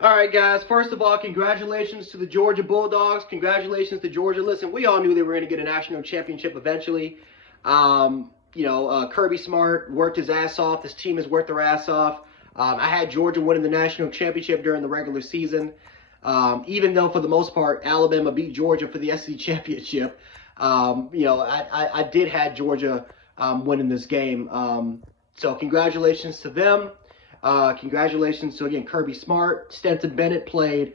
All right, guys. First of all, congratulations to the Georgia Bulldogs. Congratulations to Georgia. Listen, we all knew they were going to get a national championship eventually. Kirby Smart worked his ass off. This team has worked their ass off. I had Georgia winning the national championship during the regular season. Even though, for the most part, Alabama beat Georgia for the SEC championship. I did have Georgia winning this game. So congratulations to them. Congratulations to, again, Kirby Smart. Stetson Bennett played.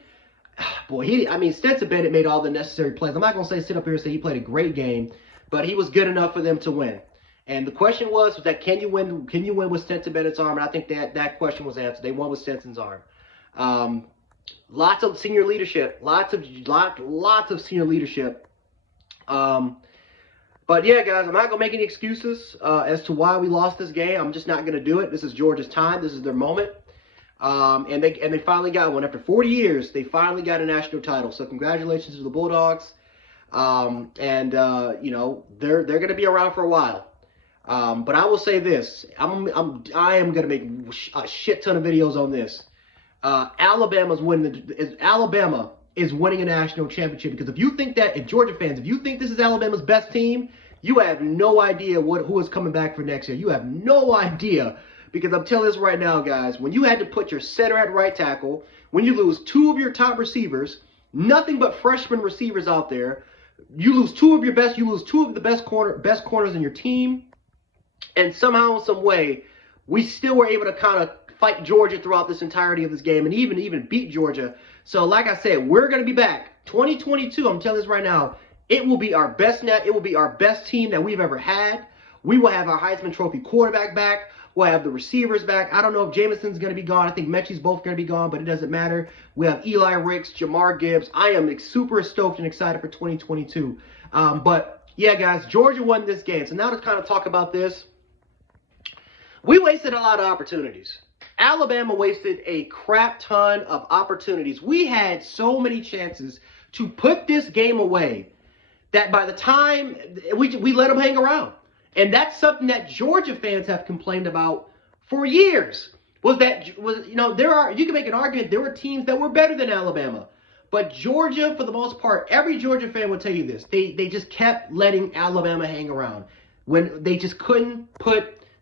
Boy, Stetson Bennett made all the necessary plays. I'm not going to sit up here and say he played a great game, but he was good enough for them to win. And the question was that can you win with Stetson Bennett's arm? And I think that question was answered. They won with Stetson's arm. Lots of senior leadership. Lots of senior leadership. But yeah, guys, I'm not going to make any excuses as to why we lost this game. I'm just not going to do it. This is Georgia's time. This is their moment. And they finally got one. After 40 years, they finally got a national title. So congratulations to the Bulldogs. They're going to be around for a while. But I will say this. I am going to make a shit ton of videos on this. Alabama is winning a national championship, because if Georgia fans, if you think this is Alabama's best team, you have no idea who is coming back for next year. You have no idea, because I'm telling this right now, guys, when you had to put your center at right tackle, when you lose two of your top receivers, nothing but freshman receivers out there, you lose two of the best corners in your team, and somehow, some way, we still were able to kind of fight Georgia throughout this entirety of this game, and even beat Georgia. So, like I said, we're going to be back. 2022, I'm telling this right now, it will be our best team that we've ever had. We will have our Heisman Trophy quarterback back. We'll have the receivers back. I don't know if Jameson's going to be gone. I think Mechie's both going to be gone, but it doesn't matter. We have Eli Ricks, Jamar Gibbs. I am super stoked and excited for 2022. But, yeah, guys, Georgia won this game. So now to kind of talk about this, we wasted a lot of opportunities. Alabama wasted a crap ton of opportunities. We had so many chances to put this game away that by the time we let them hang around. And that's something that Georgia fans have complained about for years. You can make an argument there were teams that were better than Alabama. But Georgia, for the most part, every Georgia fan will tell you this. They just kept letting Alabama hang around when they just couldn't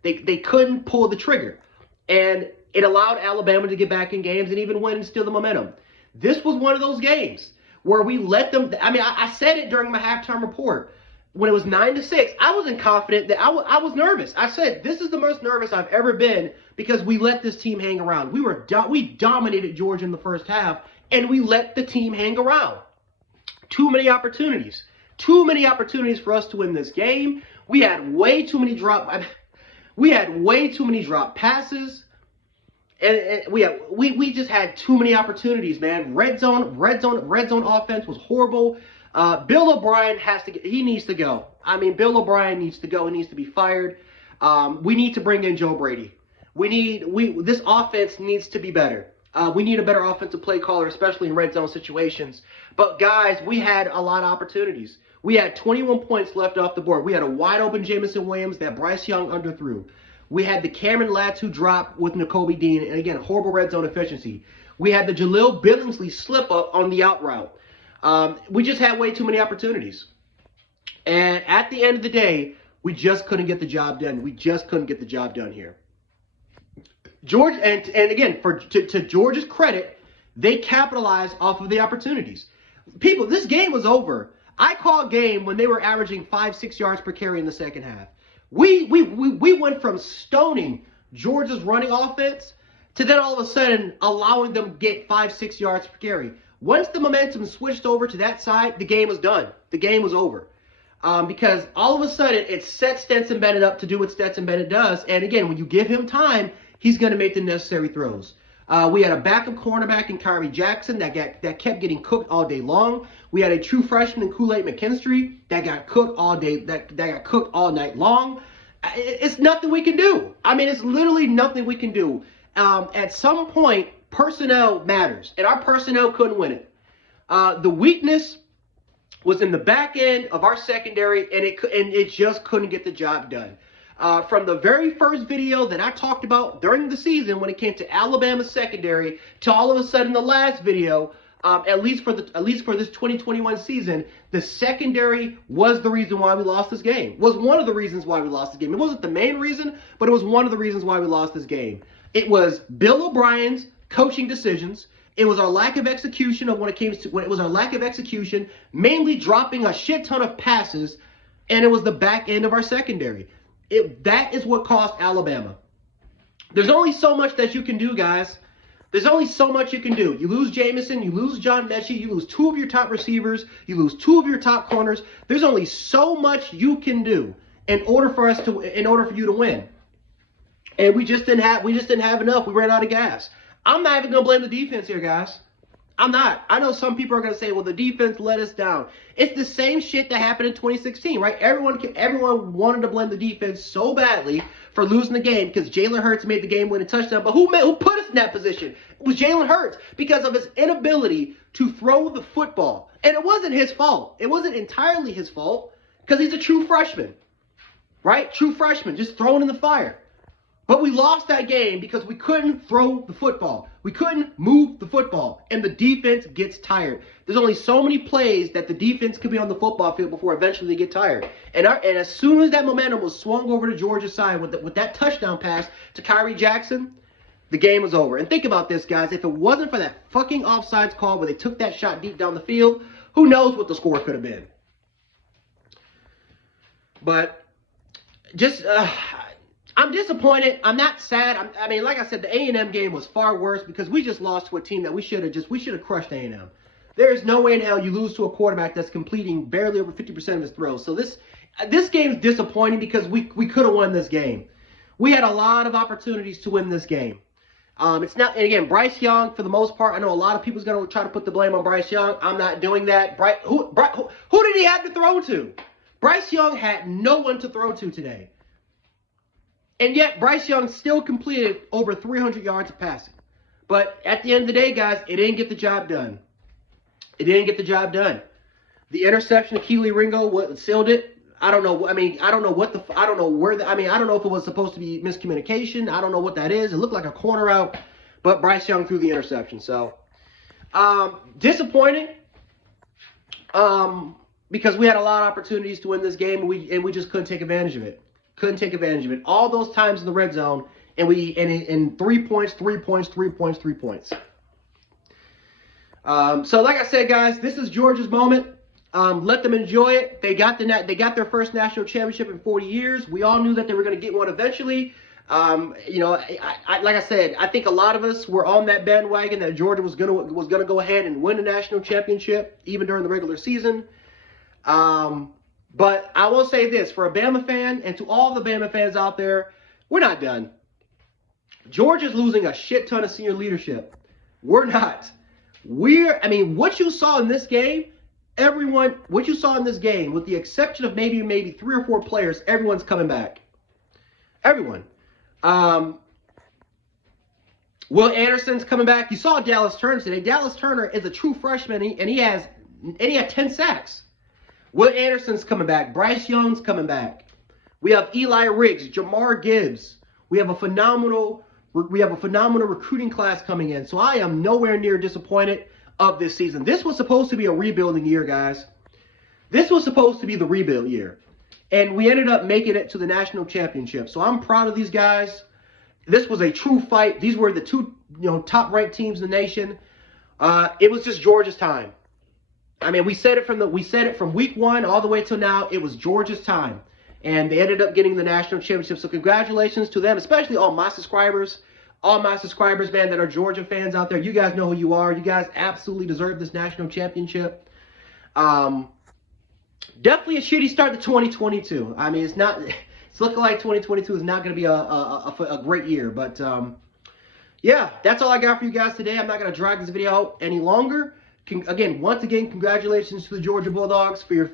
they couldn't pull the trigger. And it allowed Alabama to get back in games and even win and steal the momentum. This was one of those games where we let them. I said it during my halftime report when it was 9-6. I wasn't confident that I was nervous. I said this is the most nervous I've ever been because we let this team hang around. We dominated Georgia in the first half, and we let the team hang around. Too many opportunities for us to win this game. We had way too many drop passes. And we just had too many opportunities, man. Red zone offense was horrible. Bill O'Brien needs to go. Bill O'Brien needs to go. He needs to be fired. We need to bring in Joe Brady. This offense needs to be better. We need a better offensive play caller, especially in red zone situations. But guys, we had a lot of opportunities. We had 21 points left off the board. We had a wide open Jameson Williams that Bryce Young underthrew. We had the Cameron Latu drop with Nakobe Dean, and again, horrible red zone efficiency. We had the Jaleel Billingsley slip up on the out route. We just had way too many opportunities. And at the end of the day, we just couldn't get the job done. We just couldn't get the job done here. Georgia, and again, to Georgia's credit, they capitalized off of the opportunities. People, this game was over. I called game when they were averaging 5-6 yards per carry in the second half. We went from stoning Georgia's running offense to then all of a sudden allowing them to get 5-6 yards per carry. Once the momentum switched over to that side, the game was done. The game was over. Because all of a sudden it set Stetson Bennett up to do what Stetson Bennett does. And again, when you give him time, he's going to make the necessary throws. We had a backup cornerback in Kyrie Jackson that kept getting cooked all day long. We had a true freshman in Kool-Aid McKinstry that got cooked all day, that got cooked all night long. It's nothing we can do. It's literally nothing we can do. At some point, personnel matters, and our personnel couldn't win it. The weakness was in the back end of our secondary, and it just couldn't get the job done. From the very first video that I talked about during the season when it came to Alabama's secondary to all of a sudden the last video, at least for this 2021 season, the secondary was the reason why we lost this game. Was one of the reasons why we lost the game. It wasn't the main reason, but it was one of the reasons why we lost this game. It was Bill O'Brien's coaching decisions. It was our lack of execution mainly dropping a shit ton of passes, and it was the back end of our secondary. That is what cost Alabama. There's only so much that you can do, guys. There's only so much you can do. You lose Jamison, you lose John Mechie, you lose 2 of your top receivers, you lose 2 of your top corners. There's only so much you can do in order for you to win. And we just didn't have enough. We ran out of gas. I'm not even gonna blame the defense here, guys. I'm not. I know some people are gonna say, well, the defense let us down. It's the same shit that happened in 2016, right? Everyone wanted to blame the defense so badly for losing the game because Jalen Hurts made the game-winning touchdown. But who put us in that position? It was Jalen Hurts because of his inability to throw the football. And it wasn't his fault. It wasn't entirely his fault because he's a true freshman, right? True freshman, just thrown in the fire. But we lost that game because we couldn't throw the football. We couldn't move the football, and the defense gets tired. There's only so many plays that the defense could be on the football field before eventually they get tired. And as soon as that momentum was swung over to Georgia's side with that touchdown pass to Kyrie Jackson, the game was over. And think about this, guys. If it wasn't for that fucking offsides call where they took that shot deep down the field, who knows what the score could have been. But just... I'm disappointed. I'm not sad. I mean, like I said, the A&M game was far worse because we just lost to a team that we should have crushed A&M. There is no way in hell you lose to a quarterback that's completing barely over 50% of his throws. So this game is disappointing because we could have won this game. We had a lot of opportunities to win this game. It's not, and again, Bryce Young, for the most part, I know a lot of people's going to try to put the blame on Bryce Young. I'm not doing that. Who did he have to throw to? Bryce Young had no one to throw to today. And yet, Bryce Young still completed over 300 yards of passing. But at the end of the day, guys, it didn't get the job done. It didn't get the job done. The interception of Keely Ringo sealed it. I don't know. I mean, I don't know if it was supposed to be miscommunication. I don't know what that is. It looked like a corner out, but Bryce Young threw the interception. So, disappointing. Because we had a lot of opportunities to win this game, and we just couldn't take advantage of it. Couldn't take advantage of it. All those times in the red zone, and in 3 points. So like I said, guys, this is Georgia's moment. Let them enjoy it. They got their first national championship in 40 years. We all knew that they were going to get one eventually. Like I said, I think a lot of us were on that bandwagon that Georgia was gonna go ahead and win a national championship even during the regular season. But I will say this, for a Bama fan and to all the Bama fans out there, we're not done. Georgia's losing a shit ton of senior leadership. We're not. What you saw in this game, with the exception of maybe 3 or 4 players, everyone's coming back. Everyone. Will Anderson's coming back. You saw Dallas Turner today. Dallas Turner is a true freshman, and he had 10 sacks. Will Anderson's coming back. Bryce Young's coming back. We have Eli Riggs, Jamar Gibbs. We have a phenomenal recruiting class coming in. So I am nowhere near disappointed of this season. This was supposed to be a rebuilding year, guys. This was supposed to be the rebuild year. And we ended up making it to the national championship. So I'm proud of these guys. This was a true fight. These were the 2 top-ranked teams in the nation. It was just Georgia's time. I mean, we said it from week 1 all the way till now. It was Georgia's time, and they ended up getting the national championship. So congratulations to them, especially all my subscribers, man, that are Georgia fans out there. You guys know who you are. You guys absolutely deserve this national championship. Definitely a shitty start to 2022. I mean, it's looking like 2022 is not going to be a great year, but yeah, that's all I got for you guys today. I'm not going to drag this video out any longer. Once again, congratulations to the Georgia Bulldogs for your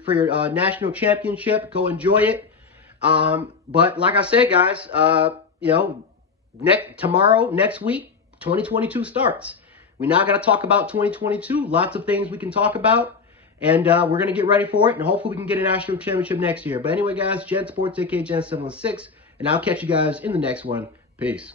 national championship. Go enjoy it. But like I said, guys, next week, 2022 starts. We're not going to talk about 2022. Lots of things we can talk about. And we're going to get ready for it. And hopefully we can get a national championship next year. But anyway, guys, Jen Sports, aka Gen 716. And I'll catch you guys in the next one. Peace.